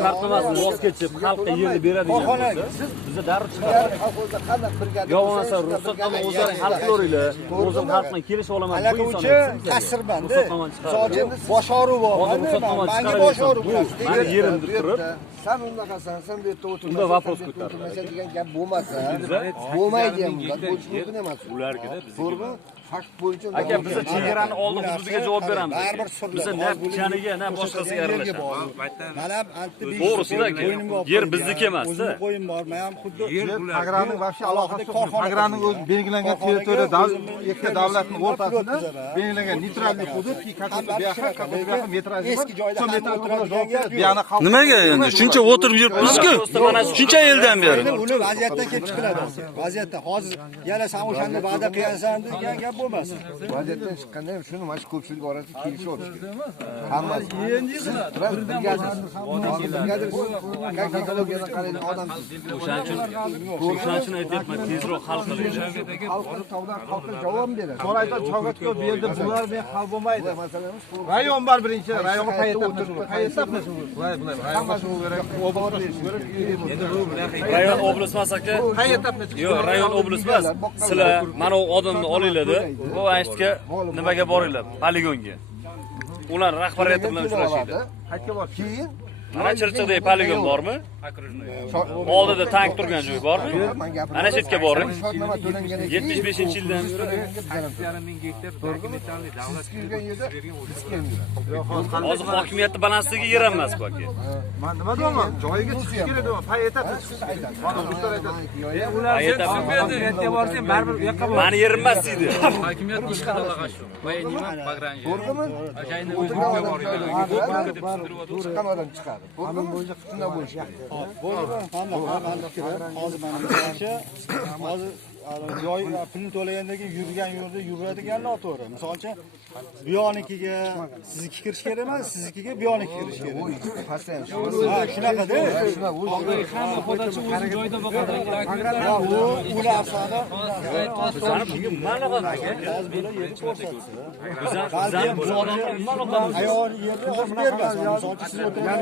shartnomasini voz kechib xalqqa yerni beradigan bo'lsa biza darrov brigada yo bo'lmasa ruxsatnoma o'zlaring hal qilaveringlar o'zim xalq bilan kelisha olaman bu Anaqa inson uchun aytsin bizga. ta'sirmanda. ruxsatnomani chiqaradi uchun boshoruv bor. hozir ruxsatnomani Menga chiqaraversin mani yerimda turib sen onunla kalsan, sen bir oturmasan, sen vapoz bir oturmasan diyen gel boğmazsa ya. Boğmayı diyen bunlar, boğuşmuklu ne mazlum? Ular gide bizim Sorma, fark boyunca... Aka, bize çekiranı oldu, huzuzuga cevap veremiz. Bize ne biçaniga, ne başkası yarılır. Doğrusu da yer bizniki emas da. Qo'yim bor, men ham xuddi yer agraning vobshe alohida korxona. Agraning o'zi belgilangan territoriya ikkita davlatning o'rtasida belgilangan neytralniy hudud, bu yoqqa, bu yoqqa metraj bor. Shu metrajni nimaga endi? shuncha o'tirib yuribmizku shuncha yildan beri uni vaziyatdan kelib chiqiladi vaziyatda hozir yana san o'shanga va'da qilgansan degan gap bo'lmasin vaziyatdan chiqqanda ham shuni mana shu ko'pchilik orasida kelishib olish kerak hammasi brigadiradan qaraydigan odamsiz o'shaning uchun o'shaning uchun aytyapman tezroq hal qiling hal qilib tog'dan qotil javob beradi so'raydi chogatga bu yerda bular men hal bo'lmaydi rayon bor birinchi rayonga qayerda qayerda voy bular hammasi bo'laveradi rayon oblast emas aka yo'q rayon oblast emas. Sizlar mana u odamni olinglarda bu aytga nimaga boringlar? Poligonga. Ular rahbariyati bilan uchrashinglar? Keyin mana chirchiqdagi poligon bormi oldida tank turgan joy bormi ana shu yerga boring keyin 75 yildan hozir hokimiyatni balandligi yer emas bu aka Men nima deyman? Joyiga chiqish kerak chiqish kerak? Mana do'stlar aytadi. aytadi mani yerim emas deydi To'g'rimi? Odam chiqadi. Chiqqan odam chiqadi. To'g'rimi? Shunday bo'lishi Hamma hamma joy pulni to'lagandagi yurgan yo'lda yuradigan noto'g'ri. Misol uchun bu yoqnikiga sizniki kirish kerak emas, siznikiga bu yoqniki kirish kerak. Pasayam shu. Ha, shunaqada. Shuna o'zi Ha, u u narsani? Ayol yerni olib bermasin. Misol uchun siz o'tirgan